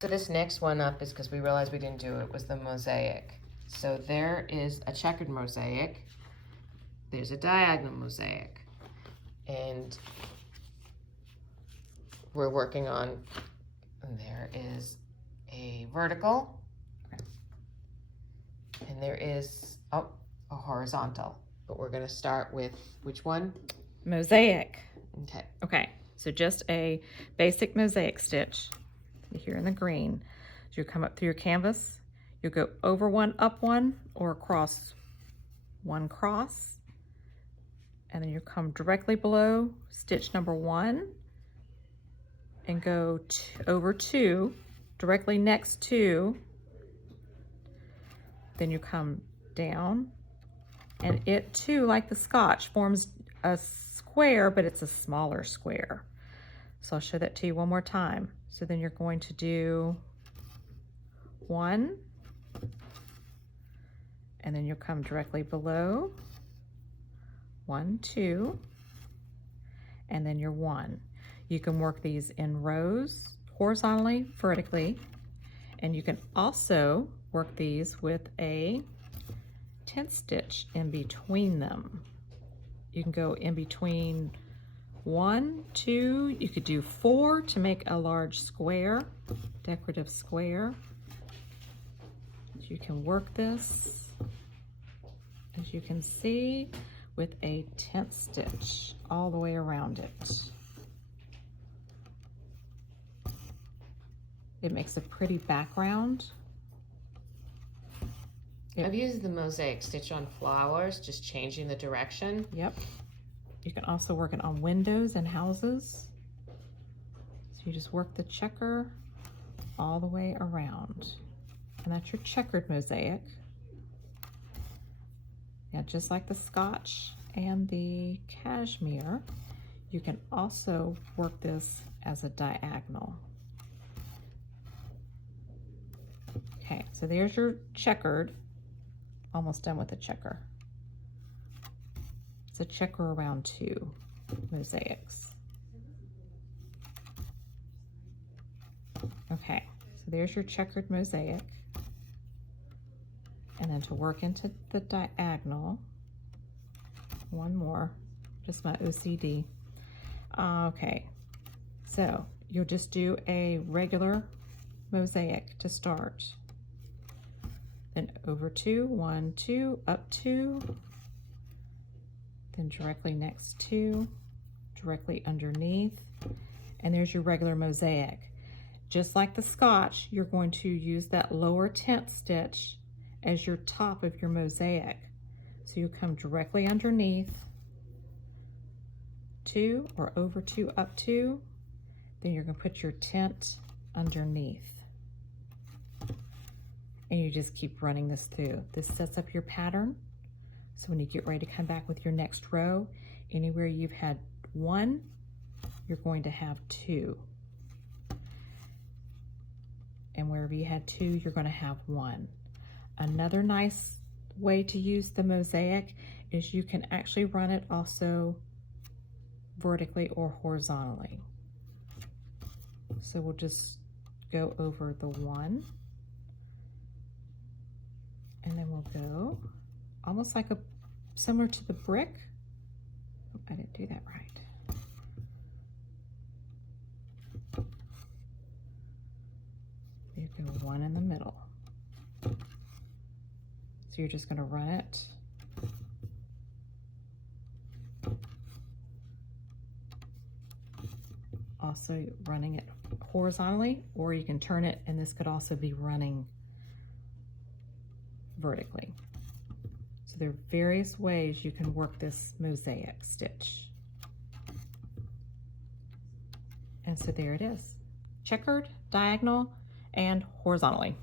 So this next one up is because we realized we didn't do it, was the mosaic. So there is a checkered mosaic. There's a diagonal mosaic. And we're working on, and there is a vertical. And there is, a horizontal. But we're gonna start with which one? Mosaic. Okay. Okay, so just a basic mosaic stitch here in the green. So you come up through your canvas, you go over one, up one, or across one cross, and then you come directly below stitch number 1 and go over 2, directly next to, then you come down, and it too, like the Scotch, forms a square, but it's a smaller square. So I'll show that to you one more time. So then you're going to do 1, and then you'll come directly below 1, 2, and then your 1. You can work these in rows, horizontally, vertically, and you can also work these with a 10 stitch in between them. You can go in between 1, 2, you could do 4 to make a large square, decorative square. You can work this, as you can see, with a 10th stitch all the way around it. It makes a pretty background. I've used the mosaic stitch on flowers, just changing the direction. Yep. You can also work it on windows and houses. So you just work the checker all the way around. And that's your checkered mosaic. Yeah, just like the Scotch and the cashmere, you can also work this as a diagonal. Okay, so there's your checkered. Almost done with the checker. It's a checker around 2 mosaics. Okay, so there's your checkered mosaic. And then to work into the diagonal, one more, just my OCD. Okay, so you'll just do a regular mosaic to start. Then over 2, 1, 2, up 2, then directly next to, directly underneath, and there's your regular mosaic. Just like the Scotch, you're going to use that lower 10th stitch as your top of your mosaic. So you come directly underneath, 2 or over 2, up 2, then you're going to put your 10th underneath. And you just keep running this through. This sets up your pattern. So when you get ready to come back with your next row, anywhere you've had 1, you're going to have 2. And wherever you had 2, you're going to have 1. Another nice way to use the mosaic is you can actually run it also vertically or horizontally. So we'll just go over the 1. And then we'll go almost like similar to the brick. Oh, I didn't do that right. You go 1 in the middle. So you're just going to run it. Also running it horizontally, or you can turn it, and this could also be running vertically. So there are various ways you can work this mosaic stitch. And so there it is, checkered, diagonal, and horizontally.